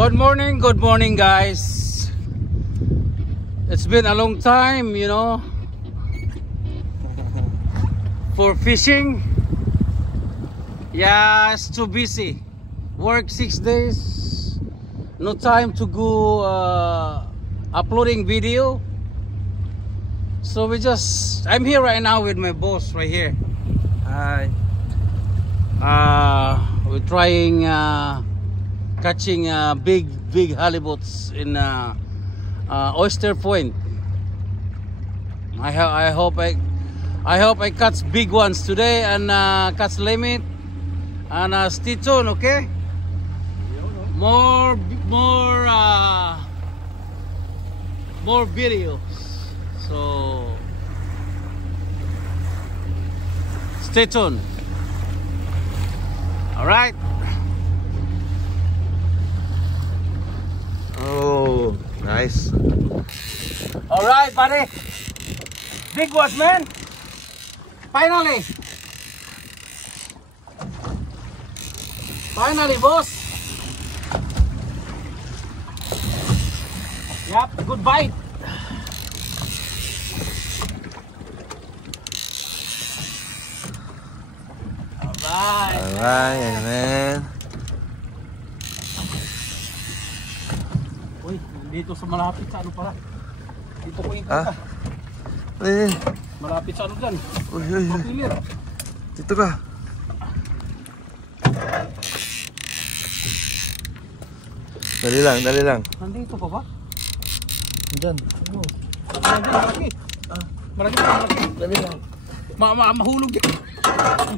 Good morning guys. It's been a long time, you know, for fishing. Yeah, it's too busy. Work 6 days, no time to go uploading video. So I'm here right now with my boss right here. Hi. We're trying catching big halibuts in Oyster Point. I hope I catch big ones today and catch limit and stay tuned, okay? More videos, so stay tuned. All right. Oh, nice. All right, buddy. Big ones, man. Finally, boss. Yep, good bite. All right, man. Uy, dito sa malapit sa ano pala. Dito ko ikot ka. Malapit sa ano dyan. Uy. Propeller. Dito ka. Dali lang. Nandito pa ba? Diyan. Ano? Malaki. Malaki. Dali lang. Mahulog yun.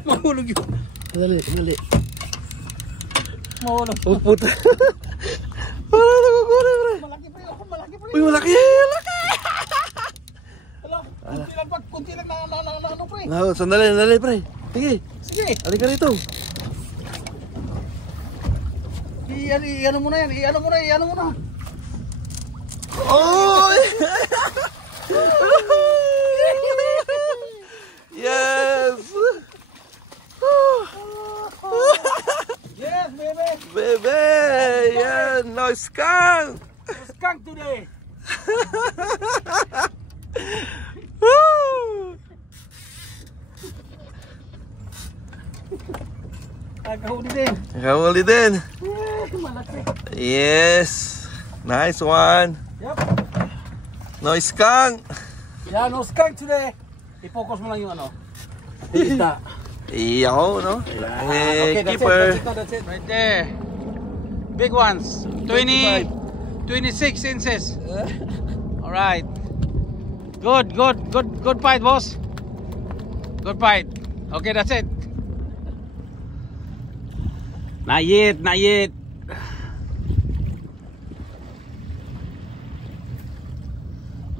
Mahulog yun. Dali. Mahulog. Oh, puta. Parang nakukunin, pre. Malaki pa yun. Malaki pa yun. Uy, malaki. Hala, kunti lang na ano, pre. Sandali, pre. Sige. Halika rito. Iano mo na. Oh! Yes! Yes, baby! Bebe! Yeah, no skunk! Skunk today! Woo! Nakahuli din. Malaki. Yes! Nice one! Yep. No skunk! Yeah, no skunk today. I-focus mo lang yung ano. Kita. Iyo, no? Okay, Keeper. That's it. Right there. Big ones. 26 inches. Alright. Good fight, boss. Good fight. Okay, that's it. Not yet.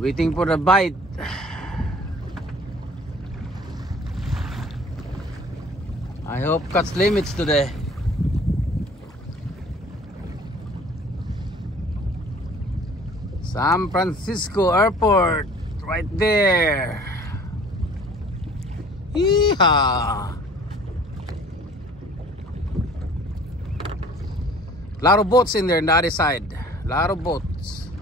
Waiting for the bite. I hope catch limits today. San Francisco Airport, right there. Yeehaw! Lot of boats in there on the other side. Lot of boats.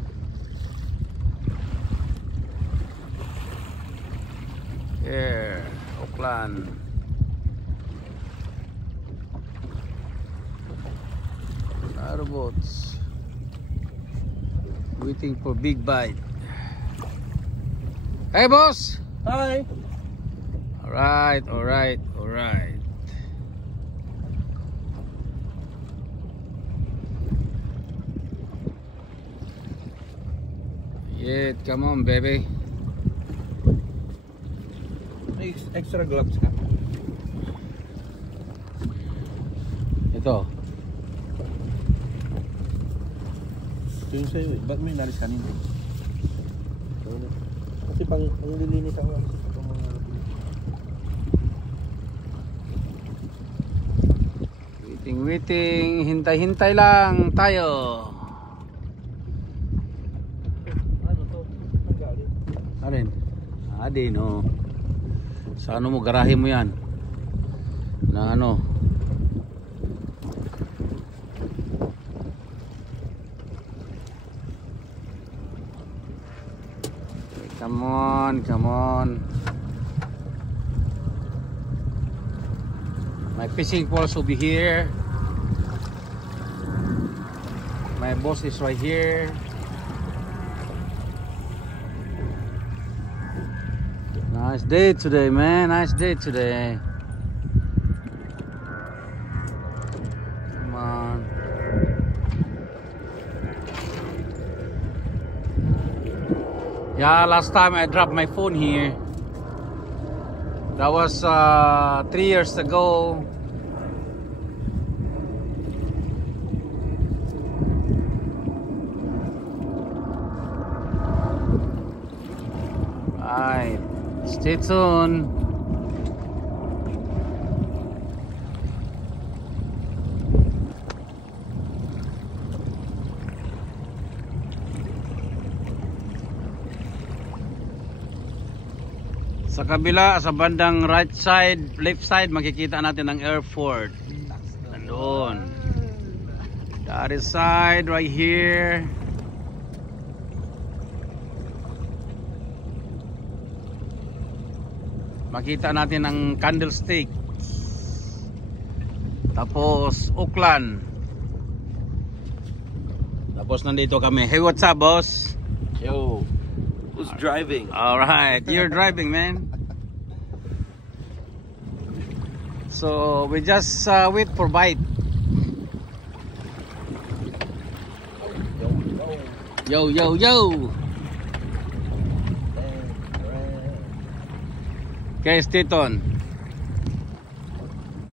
Here, Oakland. Lot of boats. Waiting for big bite. Hey, boss. Hi. All right. Yeah, come on, baby. Extra gloves ka. Ito. Yung sa'yo, ba't may nalis kanina? Kasi pang lilinis ako. Waiting. Hintay lang tayo. Ano to? Ang galing. Alin? Din, oh. Sa ano mo, garahe mo yan. Na ano. Come on, come on. My fishing poles will be here. My boss is right here. Nice day today, man. Nice day today. Come on. Yeah, last time I dropped my phone here. That was 3 years ago. Alright, stay tuned. Sa kabila, sa bandang right side, left side, makikita natin ang airport. Nandoon. The other side, right here. Makita natin ang Candlestick. Tapos, Auckland. Tapos nandito kami. Hey, what's up, boss? Yo, who's driving? Alright, you're driving, man. So we just wait for bite. Yo, yo, yo. Okay, stay tuned.